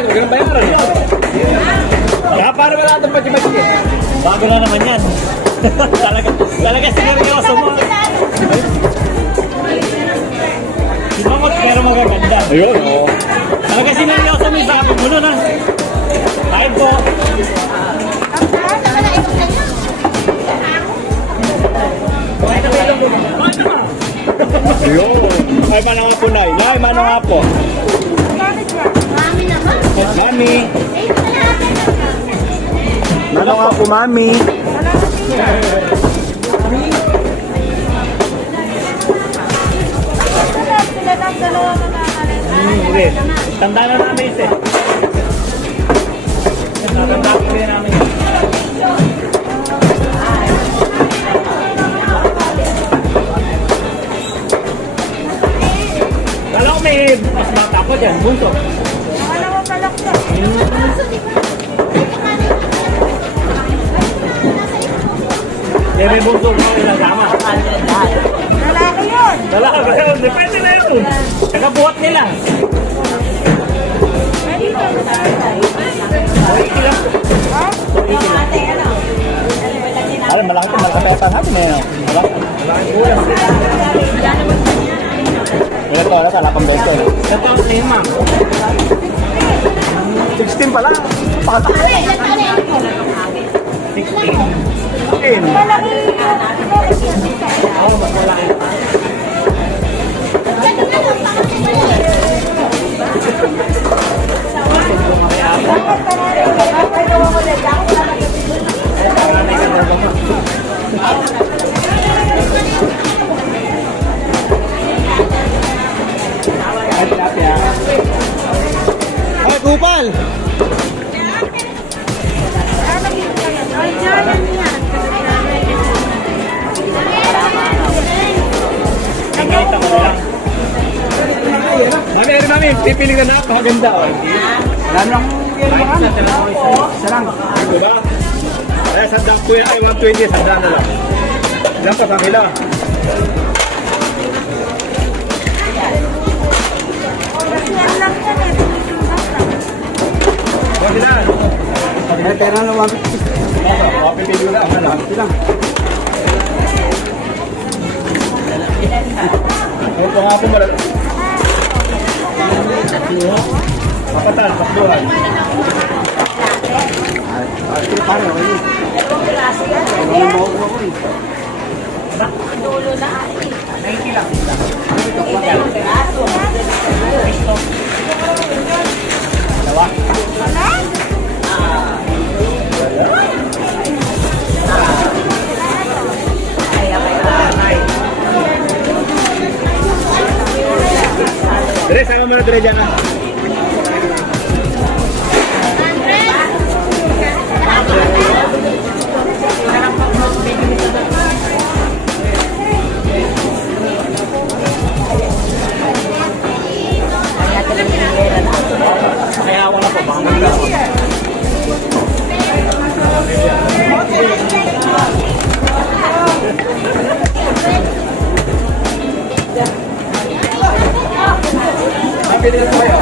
bayad, huwag kang bayaran. Kaya para wala itong pati-pati. Bago na naman yan. Talaga sineryoso mo. Simangot pero magaganda. Ayun, oo. Talaga sineryoso mo yung sabi mo nun, ha? Kahit po. Ayun. Ay, mana nga po, Nay. Nay, mana nga po. Mami naman. Mami. Mana nga po, Mami. Sige. Tanda na namin ito eh. Tanda na namin. Kala ko may mas bata ko dyan, bunso. Wala mo palak to. Kaya may bunso ko nagama. Lalaki yun. Lalaki ba yun? Depende na yun. Nakabuhat nila. Alam, malaki ata natin eh. Malaki ulas. Ito, lapang beso. Ito ang tema. 16 pala. Pakataka. 16. Ay, kupal! Mami, pipili ka na. Maganda, oh. Wala nang isa lang. Diba? Kaya sandang 120, sandang na lang. Ilang pa sa kanila. Huwag sila. May pera na 150. Pipili ko na. Silang. Ito nga po malala. Kapatan, kapduhan. Ito pare, okay yun. Dulo na ay. 90 lang. Dalawa. Dire, sama mo na dire dyan. Kaya ako na po, baka magkakawa. Pili na kayo.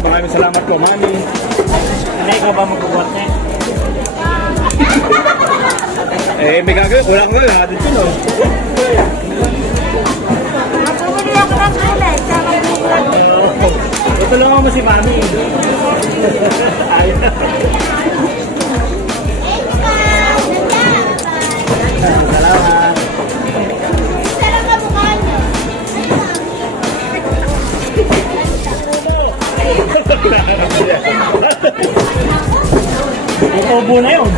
Maraming salamat po, Mami. Ano ikaw ba magbubuhat niya? May gagawin. Wala ko nga. Natin yun, oh. Bumili ako ng gulay. Sama bubulat. Ito lang mo si Mami. Salamat. Sarap ka mukha niyo. Utobo na yun.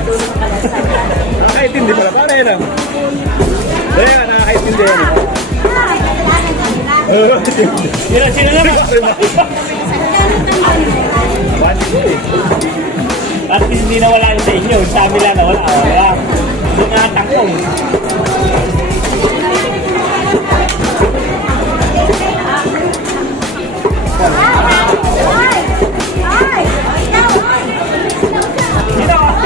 Nakakaintindi pala. Paano yun, ah? Kaya, nakakaintindi yun. Sila naman. At hindi na wala yun sa inyo. Sa amin lang na wala. Wala. Doon nga tangkong. Dito.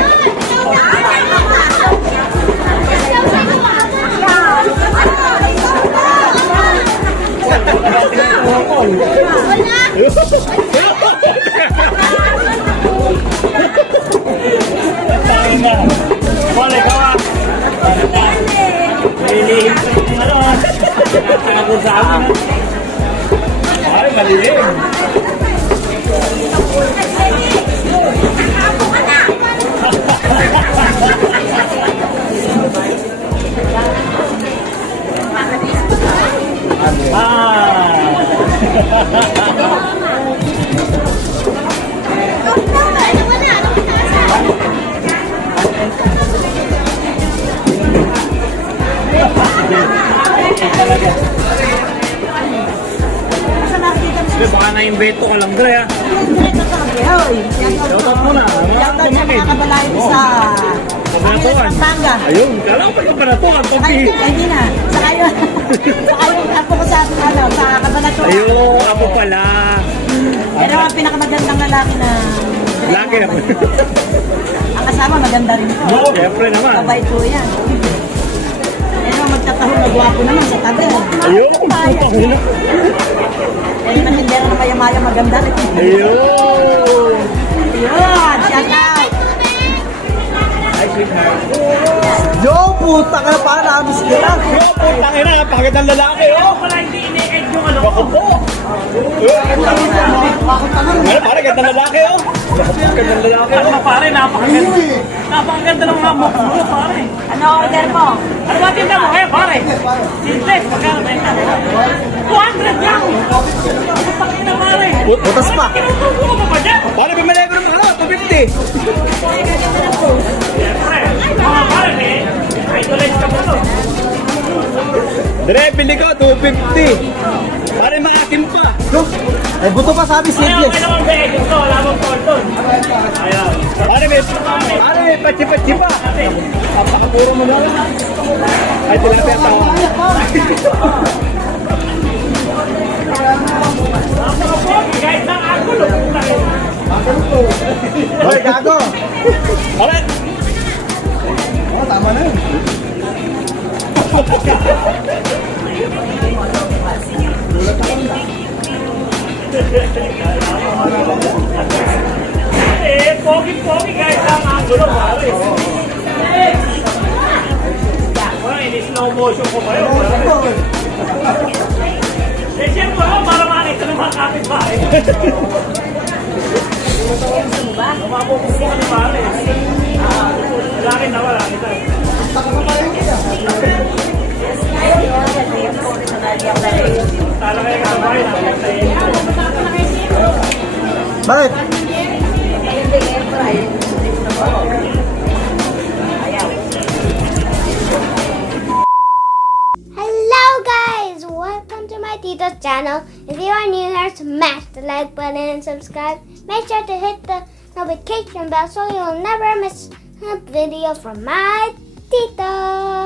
Beto ka lang, Dre, ha? Diretso sa Hoy. Shoutout mo na. Shoutout sa mga kabalayan sa Pampanga. Ayun, kala ko pa yung Panatuan. Hindi na. Saka yun. Saka yung ako ko sa Kabanatuan. Ayun, ako pala. Pero ang pinakamagandang lalaki na Laki na po. ang kasama maganda rin ito. Oo, siyempre naman. Kabay po yan. Pero magtatahong na gwapo naman sa tabi. Ayun, Ayun ang tindera na maya-maya maganda rin. ayun. Ayun, shout out. Ay, sweetheart. Yo, puta ka na para naamis ka lang. Yo, putang ina, napakaganda ng lalaki, oh. Wala hindi ini-end yung ano. Ako po. Ay, pare, ganda ng lalaki, oh. Ganda ng lalaki, Ano oh. pare, napakaganda. Napakaganda ng mga mukha mo, pare. Ano order mo? Ano ba tinda mo? Eh, pare. Sintex, magkano benta? 200 lang. Pagkina, pare. Butas pa. Kinutubo ka pa dyan. Pare, bimili ko ng ano, 250. Siyempre, mga pare, eh. Idolize ka mo to. Dre, bili ko, 250. Pare, maakim pa. Yo, ay buto pa sabi Ayaw, seedless. kailangan ba edit to? Wala mong cordon. Ayaw. Pare, may patsi-patsi pa. Napakapuro mo na. Ay, tilapia tawa. Guys, ang angulo. Hoy, gago. Pare, Oh, tama na yun. Eh, pogi-pogi guys ang angulo, pare. Wala, ini-slow motion ko pa yun. Eh, siyempre ako, para makita ng mga kapitbahay. Mapupupo ka ni pare. Laki na wala, kita. Tala kayo kabahay na. Bakit? Hello guys, welcome to my Tito's channel. If you are new here, smash the like button and subscribe. Make sure to hit the notification bell so you'll never miss a video from my Tito.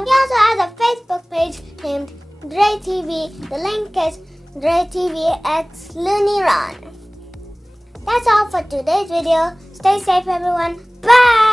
He also has a Facebook page named Dre TV. The link is Dre TV X Looney Ron. That's all for today's video. Stay safe everyone. Bye!